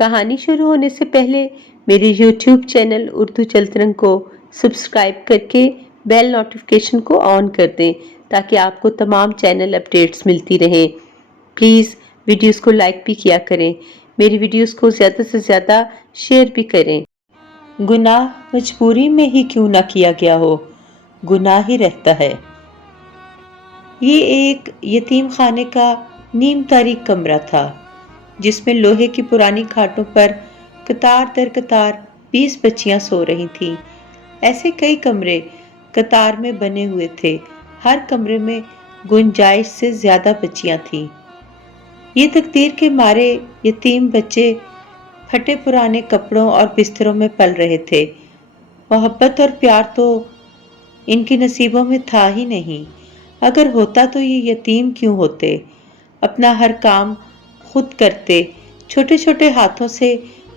कहानी शुरू होने से पहले मेरे YouTube चैनल उर्दू चलतरंग को सब्सक्राइब करके बेल नोटिफिकेशन को ऑन कर दें ताकि आपको तमाम चैनल अपडेट्स मिलती रहें। प्लीज़ वीडियोस को लाइक भी किया करें, मेरी वीडियोस को ज़्यादा से ज़्यादा शेयर भी करें। गुनाह मजबूरी में ही क्यों ना किया गया हो, गुनाह ही रहता है। ये एक यतीम खाने का नीम तारीख कमरा था जिसमें लोहे की पुरानी खाटों पर कतार दर कतार 20 बच्चियां सो रही थीं। ऐसे कई कमरे कतार में बने हुए थे, हर कमरे में गुंजाइश से ज्यादा बच्चियां थीं। ये तकदीर के मारे यतीम बच्चे फटे पुराने कपड़ों और बिस्तरों में पल रहे थे। मोहब्बत और प्यार तो इनके नसीबों में था ही नहीं। अगर होता तो ये यतीम क्यों होते। अपना हर काम खुद करते, छोटे छोटे हाथों से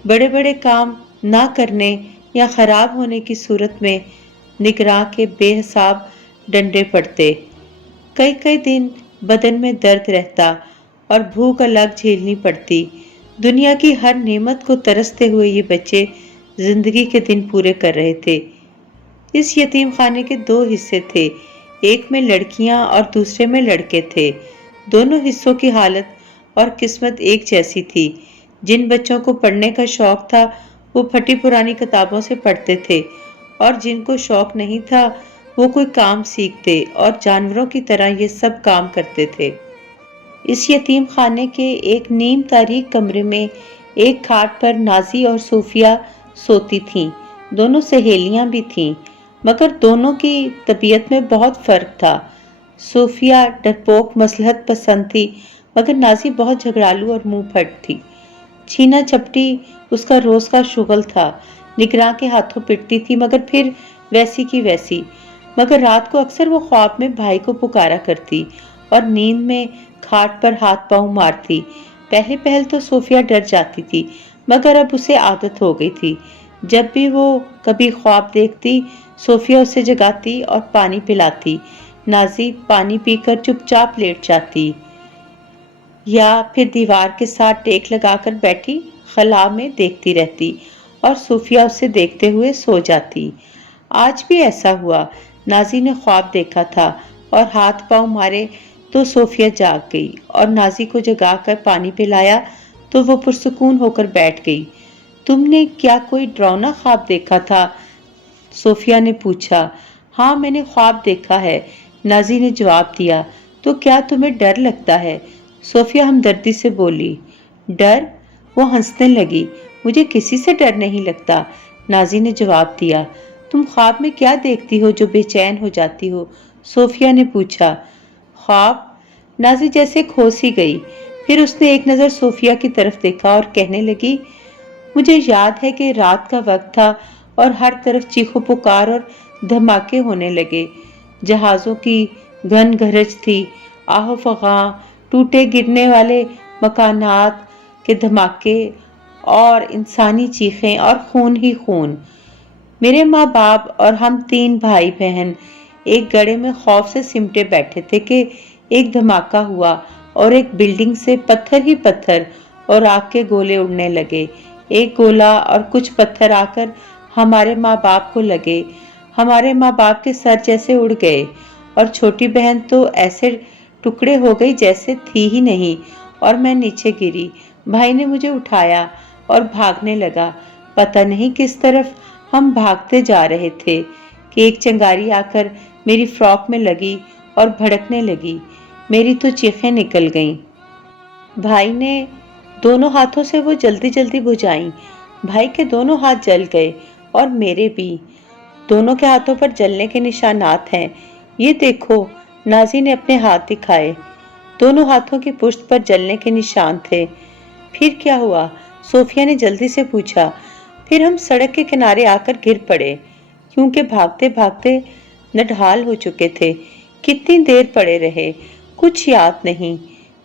बड़े बड़े काम ना करने या खराब होने की सूरत में निगरां के बेहिसाब डंडे पड़ते। कई कई दिन बदन में दर्द रहता और भूख अलग झेलनी पड़ती। दुनिया की हर नेमत को तरसते हुए ये बच्चे जिंदगी के दिन पूरे कर रहे थे। इस यतीम खाने के 2 हिस्से थे, एक में लड़कियां और दूसरे में लड़के थे। दोनों हिस्सों की हालत और किस्मत एक जैसी थी। जिन बच्चों को पढ़ने का शौक था वो फटी पुरानी किताबों से पढ़ते थे और जिनको शौक नहीं था वो कोई काम सीखते और जानवरों की तरह ये सब काम करते थे। इस यतीम खाने के एक नीम तारीख कमरे में एक खाट पर नाजी और सूफिया सोती थीं। दोनों सहेलियां भी थीं, मगर दोनों की तबीयत में बहुत फर्क था। सूफिया डरपोक मसलहत पसंद थी, मगर नाजी बहुत झगड़ालू और मुंह फट थी। छीना झपटी उसका रोज का शुगल था। निगरां के हाथों पिटती थी मगर फिर वैसी की वैसी। मगर रात को अक्सर वो ख्वाब में भाई को पुकारा करती और नींद में खाट पर हाथ पांव मारती। पहले पहल तो सोफिया डर जाती थी, मगर अब उसे आदत हो गई थी। जब भी वो कभी ख्वाब देखती, सोफिया उसे जगाती और पानी पिलाती। नाजी पानी पीकर चुपचाप लेट जाती या फिर दीवार के साथ टेक लगाकर बैठी खला में देखती रहती और सूफिया उसे देखते हुए सो जाती। आज भी ऐसा हुआ। नाजी ने ख्वाब देखा था और हाथ पांव मारे तो सोफिया जाग गई और नाजी को जगाकर पानी पिलाया तो वो पुरसुकून होकर बैठ गई। तुमने क्या कोई डरावना ख्वाब देखा था? सोफिया ने पूछा। हाँ, मैंने ख्वाब देखा है, नाजी ने जवाब दिया। तो क्या तुम्हें डर लगता है? सोफिया हमदर्दी से बोली। डर? वो हंसने लगी। मुझे किसी से डर नहीं लगता, नाजी ने जवाब दिया। तुम ख्वाब में क्या देखती हो जो बेचैन हो जाती हो? सोफिया ने पूछा। ख्वाब? नाजी जैसे खोस ही गई। फिर उसने एक नज़र सोफिया की तरफ देखा और कहने लगी, मुझे याद है कि रात का वक्त था और हर तरफ चीखो पुकार और धमाके होने लगे। जहाज़ों की घन गरज थी, आहो फगां, टूटे गिरने वाले मकानात के धमाके और इंसानी चीखें और खून ही खून। मेरे माँ बाप और हम 3 भाई बहन एक गड्ढे में खौफ से सिमटे बैठे थे कि एक धमाका हुआ और एक बिल्डिंग से पत्थर ही पत्थर और आग के गोले उड़ने लगे। एक गोला और कुछ पत्थर आकर हमारे माँ बाप को लगे। हमारे माँ बाप के सर जैसे उड़ गए और छोटी बहन तो ऐसे टुकड़े हो गई जैसे थी ही नहीं और मैं नीचे गिरी। भाई ने मुझे उठाया और भागने लगा। पता नहीं किस तरफ हम भागते जा रहे थे कि एक चिंगारी आकर मेरी फ्रॉक में लगी और भड़कने लगी। मेरी तो चीखें निकल गईं। भाई ने दोनों हाथों से वो जल्दी जल्दी बुझाई। भाई के दोनों हाथ जल गए और मेरे भी। दोनों के हाथों पर जलने के निशानात हैं। ये देखो, नाजी ने अपने हाथ दिखाए। दोनों हाथों की पुष्ट पर जलने के निशान थे। फिर क्या हुआ? सोफिया ने जल्दी से पूछा। फिर हम सड़क के किनारे आकर गिर पड़े, क्योंकि भागते भागते नढाल हो चुके थे। कितनी देर पड़े रहे कुछ याद नहीं।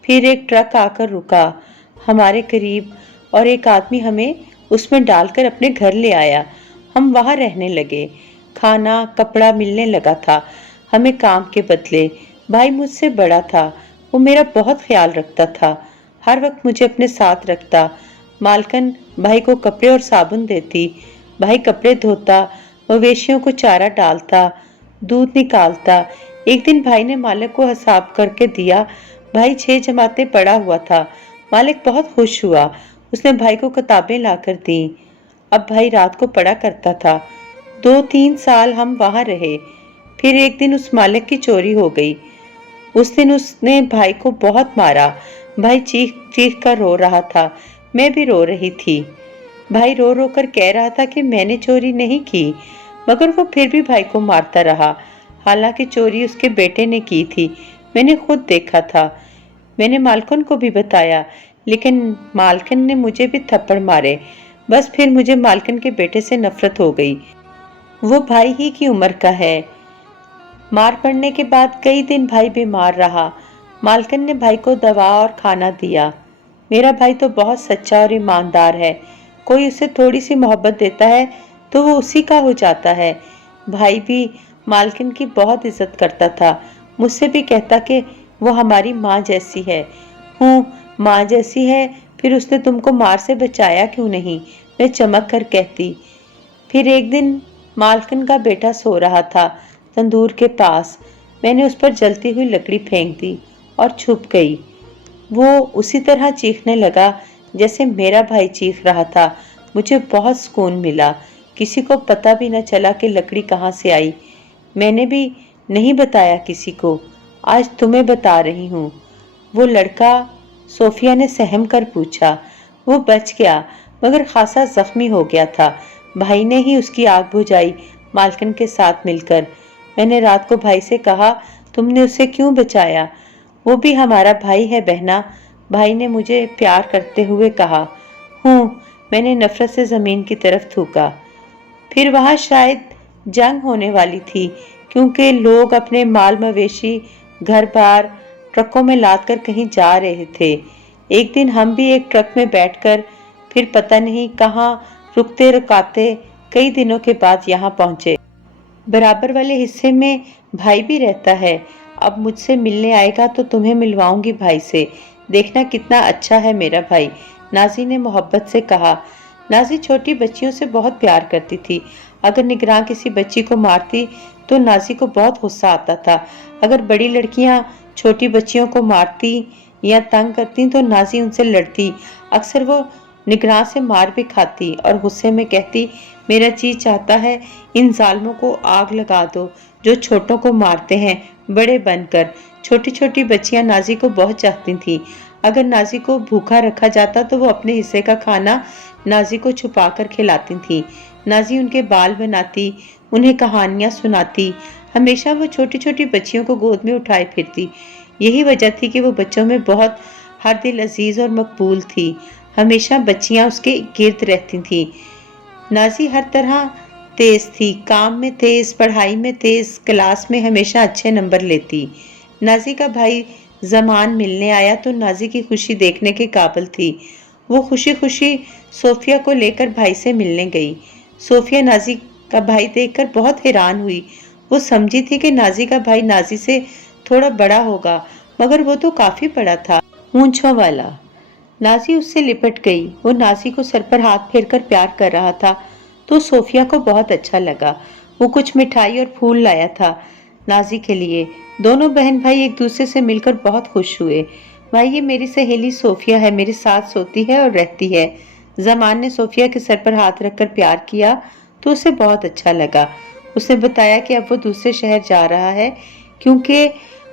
फिर एक ट्रक आकर रुका हमारे करीब और एक आदमी हमें उसमें डालकर अपने घर ले आया। हम वहां रहने लगे। खाना कपड़ा मिलने लगा था हमें काम के बदले। भाई मुझसे बड़ा था, वो मेरा बहुत ख्याल रखता था, हर वक्त मुझे अपने साथ रखता। मालकन भाई को कपड़े और साबुन देती, भाई कपड़े धोता, मवेशियों को चारा डालता, दूध निकालता। एक दिन भाई ने मालिक को हिसाब करके दिया। भाई 6 जमातें पढ़ा हुआ था। मालिक बहुत खुश हुआ। उसने भाई को किताबें लाकर दी। अब भाई रात को पढ़ा करता था। 2-3 साल हम वहां रहे। फिर एक दिन उस मालिक की चोरी हो गई। उस दिन उसने भाई को बहुत मारा। भाई चीख चीख कर रो रहा था। मैं भी रो रही थी। भाई रो रो कर कह रहा था कि मैंने चोरी नहीं की, मगर वो फिर भी भाई को मारता रहा। हालांकि चोरी उसके बेटे ने की थी। मैंने खुद देखा था। मैंने मालकिन को भी बताया, लेकिन मालकिन ने मुझे भी थप्पड़ मारे। बस फिर मुझे मालकिन के बेटे से नफरत हो गई। वो भाई ही की उम्र का है। मार पड़ने के बाद कई दिन भाई बीमार रहा। मालकिन ने भाई को दवा और खाना दिया। मेरा भाई तो बहुत सच्चा और ईमानदार है। कोई उसे थोड़ी सी मोहब्बत देता है तो वो उसी का हो जाता है। भाई भी मालकिन की बहुत इज्जत करता था। मुझसे भी कहता कि वो हमारी माँ जैसी है। हूँ, माँ जैसी है, फिर उसने तुमको मार से बचाया क्यों नहीं? मैं चमक कर कहती। फिर एक दिन मालकिन का बेटा सो रहा था तंदूर के पास। मैंने उस पर जलती हुई लकड़ी फेंक दी और छुप गई। वो उसी तरह चीखने लगा जैसे मेरा भाई चीख रहा था। मुझे बहुत सुकून मिला। किसी को पता भी न चला कि लकड़ी कहाँ से आई। मैंने भी नहीं बताया किसी को। आज तुम्हें बता रही हूँ। वो लड़का, सोफिया ने सहम कर पूछा। वो बच गया, मगर खासा जख्मी हो गया था। भाई ने ही उसकी आग बुझाई, मालकिन के साथ मिलकर। मैंने रात को भाई से कहा, तुमने उसे क्यों बचाया? वो भी हमारा भाई है बहना, भाई ने मुझे प्यार करते हुए कहा। हूँ, मैंने नफरत से जमीन की तरफ थूका। फिर वहां शायद जंग होने वाली थी, क्योंकि लोग अपने माल मवेशी घर बार ट्रकों में लाद कर कहीं जा रहे थे। एक दिन हम भी एक ट्रक में बैठकर फिर पता नहीं कहाँ रुकते रुकाते कई दिनों के बाद यहाँ पहुंचे। बराबर वाले हिस्से में भाई भी रहता है। अब मुझसे मिलने आएगा तो तुम्हें मिलवाऊंगी भाई से। देखना कितना अच्छा है मेरा भाई, नाजी ने मोहब्बत से कहा। नाजी छोटी बच्चियों से बहुत प्यार करती थी। अगर निगरान किसी बच्ची को मारती तो नाजी को बहुत गुस्सा आता था। अगर बड़ी लड़कियां छोटी बच्चियों को मारती या तंग करती तो नाजी उनसे लड़ती। अक्सर वो निगरान से मार भी खाती और गुस्से में कहती, मेरा जी चाहता है इन जालिमों को आग लगा दो जो छोटों को मारते हैं बड़े बनकर। छोटी छोटी बच्चियां नाजी को बहुत चाहती थीं। अगर नाजी को भूखा रखा जाता तो वो अपने हिस्से का खाना नाजी को छुपा कर खिलाती थी। नाजी उनके बाल बनाती, उन्हें कहानियां सुनाती। हमेशा वो छोटी छोटी बच्चियों को गोद में उठाए फिरती। यही वजह थी कि वो बच्चों में बहुत हर दिल अजीज और मकबूल थी। हमेशा बच्चियां उसके गिर्द रहती थीं। नाजी हर तरह तेज थी, काम में तेज, पढ़ाई में तेज, क्लास में हमेशा अच्छे नंबर लेती। नाजी का भाई जमान मिलने आया तो नाजी की खुशी देखने के काबिल थी। वो खुशी खुशी सोफिया को लेकर भाई से मिलने गई। सोफिया नाजी का भाई देखकर बहुत हैरान हुई। वो समझी थी कि नाजी का भाई नाजी से थोड़ा बड़ा होगा, मगर वो तो काफी बड़ा था, मूंछों वाला। नाजी उससे लिपट गई। वो नाजी को सर पर हाथ फेरकर प्यार कर रहा था तो सोफिया को बहुत अच्छा लगा। वो कुछ मिठाई और फूल लाया था नाजी के लिए। दोनों बहन भाई एक दूसरे से मिलकर बहुत खुश हुए। भाई, ये मेरी सहेली सोफिया है, मेरे साथ सोती है और रहती है। जमान ने सोफिया के सर पर हाथ रखकर प्यार किया तो उसे बहुत अच्छा लगा। उसने बताया कि अब वो दूसरे शहर जा रहा है क्योंकि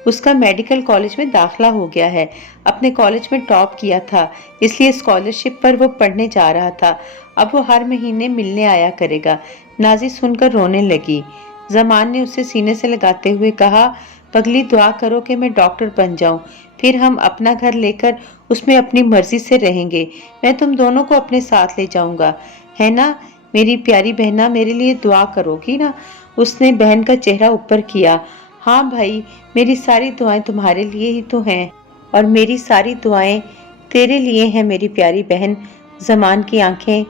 उसका मेडिकल कॉलेज में दाखिला हो गया है। अपने कॉलेज में टॉप किया था, इसलिए स्कॉलरशिप पर वो पढ़ने जा रहा था। अब वो हर महीने मिलने आया करेगा। नाजी सुनकर रोने लगी। जमान ने उसे सीने से लगाते हुए कहा, पगली, दुआ करो कि मैं डॉक्टर बन जाऊं, फिर हम अपना घर लेकर उसमें अपनी मर्जी से रहेंगे। मैं तुम दोनों को अपने साथ ले जाऊंगा, है ना मेरी प्यारी बहना? मेरे लिए दुआ करोगी ना? उसने बहन का चेहरा ऊपर किया। हाँ भाई, मेरी सारी दुआएं तुम्हारे लिए ही तो हैं और मेरी सारी दुआएं तेरे लिए हैं मेरी प्यारी बहन। जमान की आंखें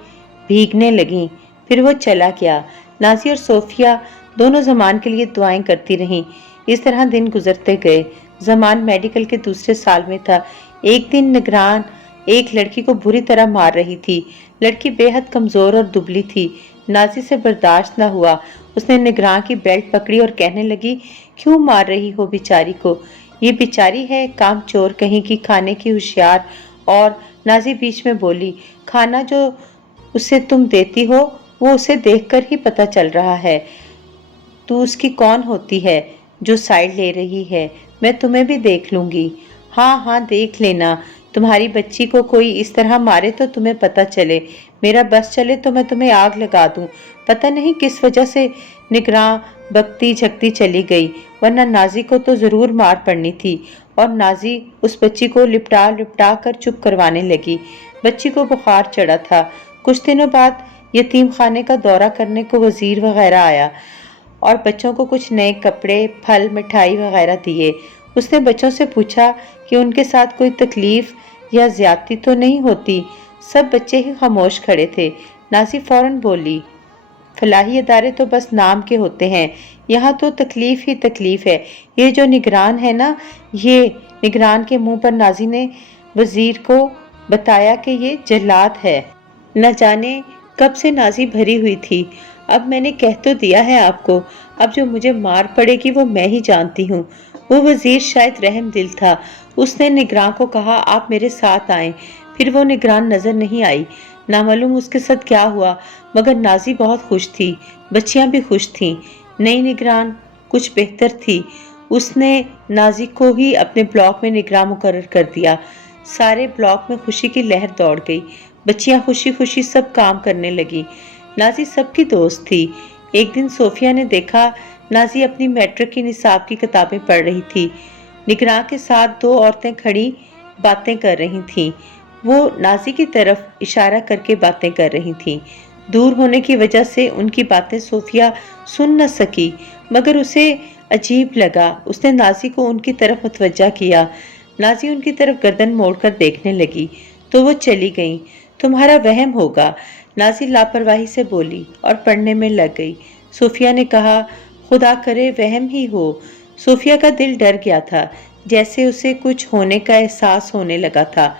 भीगने लगीं। फिर वो चला गया। नाजी और सोफिया दोनों जमान के लिए दुआएं करती रहीं। इस तरह दिन गुजरते गए। जमान मेडिकल के दूसरे साल में था। एक दिन निगरान एक लड़की को बुरी तरह मार रही थी। लड़की बेहद कमजोर और दुबली थी। नाजी से बर्दाश्त न हुआ। उसने निगरान की बेल्ट पकड़ी और कहने लगी, क्यों मार रही हो बेचारी को? ये बेचारी है काम चोर कहीं की, खाने की होशियार। और नाजी बीच में बोली, खाना जो उसे तुम देती हो वो उसे देखकर ही पता चल रहा है। तू उसकी कौन होती है जो साइड ले रही है? मैं तुम्हें भी देख लूंगी। हाँ हाँ देख लेना। तुम्हारी बच्ची को कोई इस तरह मारे तो तुम्हें पता चले। मेरा बस चले तो मैं तुम्हें आग लगा दूं। पता नहीं किस वजह से निगरान बकती झकती चली गई, वरना नाजी को तो जरूर मार पड़नी थी। और नाजी उस बच्ची को लिपटा लिपटा कर चुप करवाने लगी। बच्ची को बुखार चढ़ा था। कुछ दिनों बाद यतीम खाने का दौरा करने को वजीर वगैरह आया और बच्चों को कुछ नए कपड़े, फल, मिठाई वगैरह दिए। उसने बच्चों से पूछा कि उनके साथ कोई तकलीफ या ज्यादती तो नहीं होती। सब बच्चे ही खामोश खड़े थे। नाजी फौरन बोली, फलाही अदारे तो बस नाम के होते हैं, यहाँ तो तकलीफ ही तकलीफ है। ये जो निगरान है ना, ये निगरान के मुंह पर नाजी ने वजीर को बताया कि ये जल्लाद है। न जाने कब से नाजी भरी हुई थी। अब मैंने कह तो दिया है आपको, अब जो मुझे मार पड़ेगी वो मैं ही जानती हूँ। वो वजीर शायद रहम दिल था। उसने निगरान को कहा, आप मेरे साथ आएं। फिर वो निगरान नजर नहीं आई। नामालूम उसके साथ क्या हुआ, मगर नाजी बहुत खुश थी। बच्चियां भी खुश थीं। नई निगरान कुछ बेहतर थी। उसने नाजी को ही अपने ब्लॉक में निगरान मुकर्रर कर दिया। सारे ब्लॉक में खुशी की लहर दौड़ गई। बच्चियां खुशी खुशी सब काम करने लगी। नाजी सबकी दोस्त थी। एक दिन सोफिया ने देखा नाजी अपनी मैट्रिक की निसाब की किताबें पढ़ रही थी। निगरान के साथ दो औरतें खड़ी बातें कर रही थीं। वो नाजी की तरफ इशारा करके बातें कर रही थीं। दूर होने की वजह से उनकी बातें सोफिया सुन न सकी, मगर उसे अजीब लगा। उसने नाजी को उनकी तरफ मुतवज्जा किया। नाजी उनकी तरफ गर्दन मोड़कर देखने लगी तो वो चली गईं। तुम्हारा वहम होगा, नाजी लापरवाही से बोली और पढ़ने में लग गई। सोफिया ने कहा, खुदा करे वहम ही हो। सोफिया का दिल डर गया था, जैसे उसे कुछ होने का एहसास होने लगा था।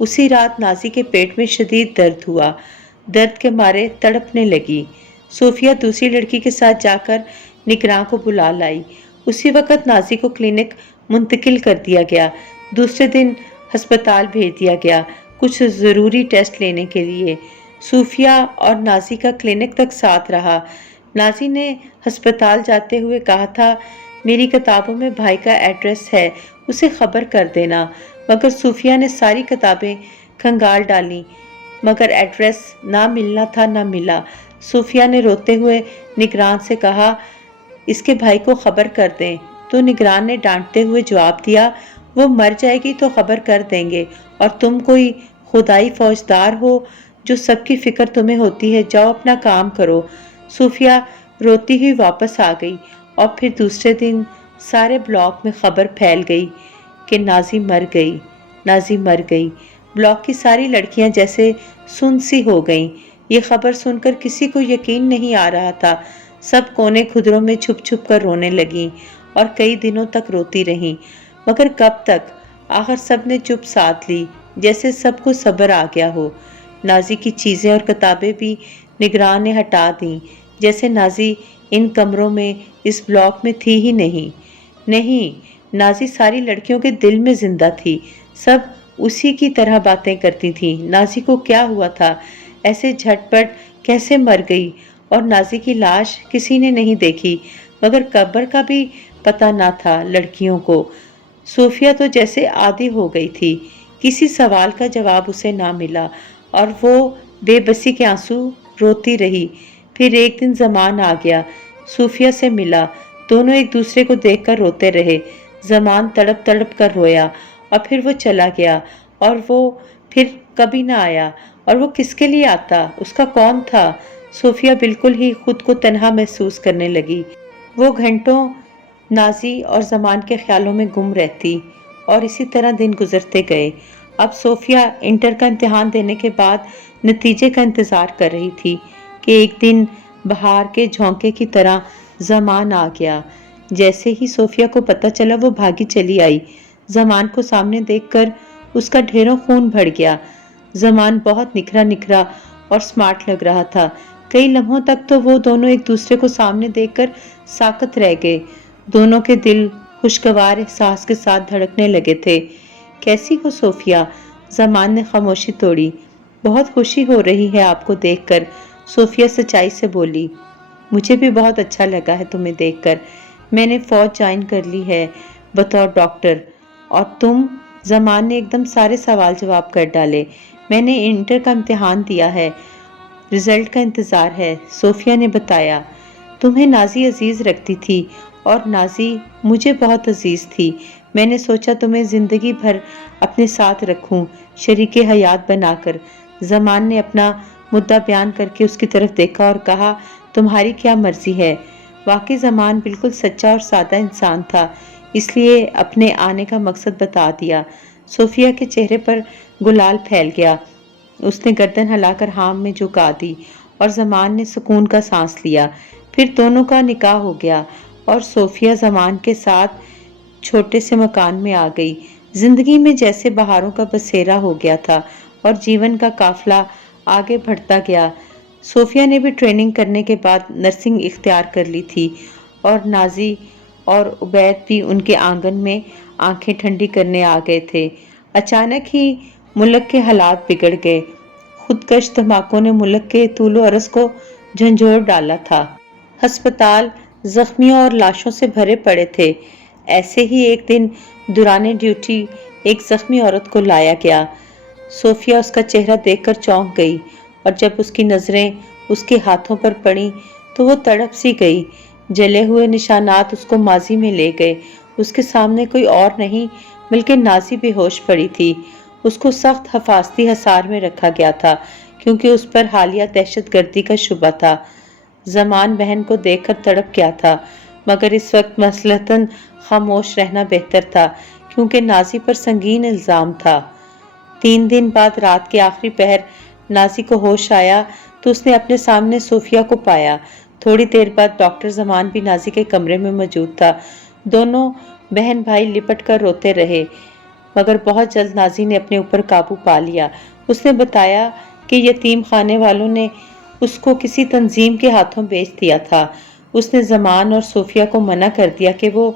उसी रात नाजी के पेट में शदीद दर्द हुआ। दर्द के मारे तड़पने लगी। सोफिया दूसरी लड़की के साथ जाकर निगरान को बुला लाई। उसी वक्त नाजी को क्लिनिक मुंतकिल कर दिया गया। दूसरे दिन अस्पताल भेज दिया गया कुछ ज़रूरी टेस्ट लेने के लिए। सूफिया और नाजी का क्लिनिक तक साथ रहा। नाजी ने अस्पताल जाते हुए कहा था, मेरी किताबों में भाई का एड्रेस है, उसे खबर कर देना। मगर सूफिया ने सारी किताबें खंगाल डाली, मगर एड्रेस ना मिलना था ना मिला। सूफिया ने रोते हुए निगरान से कहा, इसके भाई को खबर कर दें। तो निगरान ने डांटते हुए जवाब दिया, वो मर जाएगी तो खबर कर देंगे, और तुम कोई खुदाई फौजदार हो जो सबकी फिक्र तुम्हें होती है, जाओ अपना काम करो। सूफिया रोती हुई वापस आ गई और फिर दूसरे दिन सारे ब्लॉक में खबर फैल गई कि नाजी मर गई, नाजी मर गई। ब्लॉक की सारी लड़कियां जैसे सुन सी हो गईं। ये खबर सुनकर किसी को यकीन नहीं आ रहा था। सब कोने खुदरों में छुप छुप कर रोने लगीं और कई दिनों तक रोती रहीं। मगर कब तक? आखिर सब ने चुप साध ली, जैसे सबको सब्र आ गया हो। नाजी की चीज़ें और किताबें भी निगरान ने हटा दी, जैसे नाजी इन कमरों में, इस ब्लॉक में थी ही नहीं। नहीं, नाजी सारी लड़कियों के दिल में जिंदा थी। सब उसी की तरह बातें करती थी। नाजी को क्या हुआ था? ऐसे झटपट कैसे मर गई? और नाजी की लाश किसी ने नहीं देखी, मगर कब्र का भी पता ना था लड़कियों को। सूफिया तो जैसे आदी हो गई थी। किसी सवाल का जवाब उसे ना मिला और वो बेबसी के आंसू रोती रही। फिर एक दिन ज़मान आ गया, सूफिया से मिला। दोनों एक दूसरे को देखकर रोते रहे। ज़मान तड़प तड़प कर रोया और फिर वो चला गया और वो फिर कभी ना आया। और वो किसके लिए आता? उसका कौन था? सूफिया बिल्कुल ही खुद को तन्हा महसूस करने लगी। वो घंटों नाजी और ज़मान के ख्यालों में गुम रहती और इसी तरह दिन गुजरते गए। अब सोफिया इंटर का इम्तिहान देने के बाद नतीजे का इंतज़ार कर रही थी कि एक दिन बहार के झोंके की तरह ज़मान आ गया। जैसे ही सोफिया को पता चला वो भागी चली आई। ज़मान को सामने देखकर اس کا ڈھیروں خون بڑھ گیا۔ زمان بہت نکھرا نکھرا اور سمارٹ لگ رہا تھا۔ کئی لمحوں تک تو وہ دونوں ایک دوسرے کو سامنے دیکھ کر ساکت رہ گئے۔ دونوں کے دل خوشگوار احساس کے ساتھ دھڑکنے لگے تھے۔ کیسی ہو صوفیہ؟ زمان نے خاموشی توڑی۔ بہت خوشی ہو رہی ہے آپ کو دیکھ کر، صوفیہ سچائی سے بولی۔ مجھے بھی بہت اچھا لگا ہے تمہیں دیکھ کر۔ میں نے فوج جوائن کر لی ہے بطور ڈاکٹر۔ اور تم؟ زمان نے ایک دم سارے سوال جواب کر ڈالے۔ میں نے انٹر کا امتحان دیا ہے، رزلٹ کا انتظار ہے، صوفیہ نے بتایا۔ تمہیں نازی عزیز رکھتی تھی اور نازی مجھے بہت عزیز تھی۔ میں نے سوچا تمہیں زندگی بھر اپنے ساتھ رکھوں، شریک حیات بنا کر۔ زمان نے اپنا مدعا بیان کر کے اس کی طرف دیکھا اور کہا، تمہاری کیا مرضی ہے؟ واقعی زمان بالکل سچا اور سادہ انسان تھا، اس لیے اپنے آنے کا مقصد بتا دیا۔ صوفیہ کے چہرے پر گلال پھیل گیا۔ اس نے گردن ہلا کر ہاں میں جھکا دی اور زمان نے سکون کا سانس لیا۔ پھر دونوں کا نکاح ہو گیا اور صوفیہ زمان کے ساتھ چھوٹے سے مکان میں آ گئی۔ زندگی میں جیسے بہاروں کا بسیرا ہو گیا تھا اور جیون کا قافلہ آگے بڑھتا گیا۔ صوفیہ نے بھی ٹریننگ کرنے کے بعد نرسنگ اختیار کر لی تھی اور نازی اور عبید بھی ان کے آنگن میں آنکھیں ٹھنڈی کرنے آ گئے تھے۔ اچانک ہی ملک کے حالات بگڑ گئے۔ خودکش دھماکوں نے ملک کے طول و عرض کو جھنجھوڑ ڈالا تھا۔ ہسپتال زخمیوں اور لاشوں سے بھرے پڑے تھے۔ ایسے ہی ایک دن دوران ڈیوٹی ایک زخمی عورت کو لایا گیا۔ صوفیہ اس کا چہرہ دیکھ کر چونک گئی اور جب اس کی نظریں اس کے ہاتھوں پر پڑیں تو وہ تڑپ سی گئی۔ جلے ہوئے نشانات اس کو ماضی میں لے گئے۔ اس کے سامنے کوئی اور نہیں بلکہ نازی بے ہوش پڑی تھی۔ اس کو سخت حفاظتی حصار میں رکھا گیا تھا کیونکہ اس پر حالیہ دہشت گردی کا شبہ تھا۔ زمان بہن کو دیکھ کر تڑپ گیا تھا مگر اس وقت مصلحتاً خاموش رہنا بہتر تھا کیونکہ نازی پر سنگین الزام تھا۔ 3 دن بعد رات کے آخری پہر نازی کو ہوش آیا تو اس نے اپنے سامنے صوفیہ کو پایا۔ تھوڑی دیر بعد ڈاکٹر زمان بھی نازی کے کمرے میں موجود تھا۔ دونوں بہن بھائی لپٹ کر روتے رہے مگر بہت جلد نازی نے اپنے اوپر قابو پا لیا۔ اس نے بتایا کہ یتیم خانے والوں نے اس کو کسی تنظیم کے ہاتھوں بیچ دیا تھا۔ اس نے زمان اور صوفیہ کو منع کر دیا کہ وہ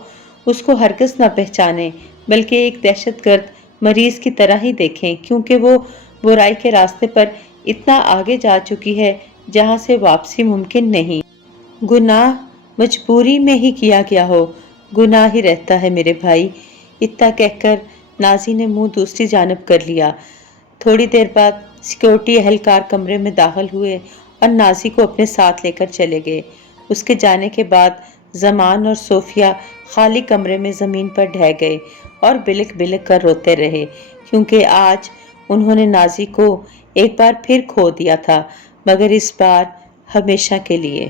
اس کو ہرگز نہ پہچانے بلکہ ایک دہشت گرد مریض کی طرح ہی دیکھیں کیونکہ وہ برائی کے راستے پر اتنا آگے جا چکی ہے جہاں سے واپسی ممکن نہیں۔ گناہ مجبوری میں ہی کیا گیا ہو، گناہ ہی رہتا ہے میرے بھائی۔ اتنا کہہ کر نازی نے منہ دوسری جانب کر لیا۔ تھوڑی دیر بعد سیکورٹی اہلکار کمرے میں داخل ہوئے اور نازی کو اپنے ساتھ لے کر چلے گئے۔ اس کے جانے کے بعد زمان اور صوفیہ خالی کمرے میں زمین پر ڈھہ گئے اور بلک بلک کر روتے رہے کیونکہ آج انہوں نے نازی کو ایک بار پھر کھو دیا تھا مگر اس بار ہمیشہ کے لیے۔